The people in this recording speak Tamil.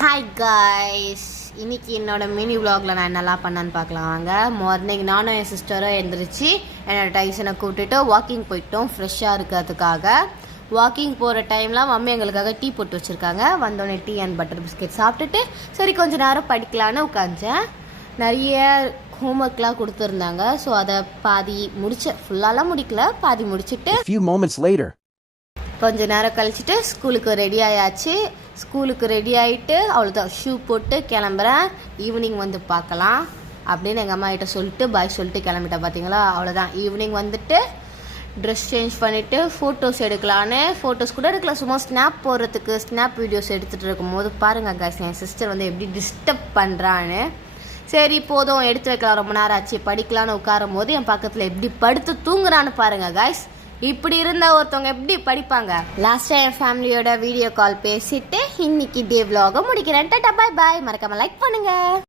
ஹாய் காய்ஸ், இன்னைக்கு என்னோட மினி விலாகில் நான் என்னெல்லாம் பண்ணான்னு பார்க்கலாம் வாங்க. மார்னிங் நானும் என் சிஸ்டரும் எழுந்திரிச்சு என்னோடய டைசனை கூப்பிட்டுட்டு வாக்கிங் போயிட்டோம் ஃப்ரெஷ்ஷாக இருக்கிறதுக்காக. வாக்கிங் போகிற டைம்லாம் மம்மி எங்களுக்காக டீ போட்டு வச்சுருக்காங்க. வந்தோடனே டீ அண்ட் பட்டர் பிஸ்கெட் சாப்பிட்டுட்டு சரி கொஞ்சம் நேரம் படிக்கலான்னு உட்காந்தேன். நிறைய ஹோம்ஒர்க்லாம் கொடுத்துருந்தாங்க. ஸோ அதை பாதி முடிச்சேன், ஃபுல்லாலாம் முடிக்கல, பாதி முடிச்சுட்டு கொஞ்ச நேரம் கழிச்சுட்டு ஸ்கூலுக்கு ரெடி ஆயாச்சு. ஸ்கூலுக்கு ரெடி ஆகிட்டு அவ்வளோதான், ஷூ போட்டு கிளம்புறேன். ஈவினிங் வந்து பார்க்கலாம் அப்படின்னு எங்கள் அம்மா கிட்ட சொல்லிட்டு பாய் சொல்லிட்டு கிளம்பிட்டேன். பார்த்தீங்களா, அவ்வளோதான். ஈவினிங் வந்துட்டு ட்ரெஸ் சேஞ்ச் பண்ணிவிட்டு ஃபோட்டோஸ் எடுக்கலான்னு, ஃபோட்டோஸ் கூட எடுக்கல, சும்மா ஸ்னாப் போடுறதுக்கு ஸ்னாப் வீடியோஸ் எடுத்துகிட்டு இருக்கும்போது பாருங்கள் காய்ஸ், என் சிஸ்டர் வந்து எப்படி டிஸ்டர்ப் பண்ணுறான்னு. சரி போதும் எடுத்து வைக்கலாம், ரொம்ப நேரம் ஆச்சு படிக்கலான்னு உட்காரும் போது என் பக்கத்தில் எப்படி படுத்து தூங்குறான்னு பாருங்கள் காய்ஸ். இப்படி இருந்தால் ஒருத்தவங்க எப்படி படிப்பாங்க. லாஸ்ட்டாக என் ஃபேமிலியோட வீடியோ கால் பேசிட்டு இன்னைக்கு டே விலாக முடிக்கிறேன். டாடா பாய் பாய். மறக்காமல் லைக் பண்ணுங்கள்.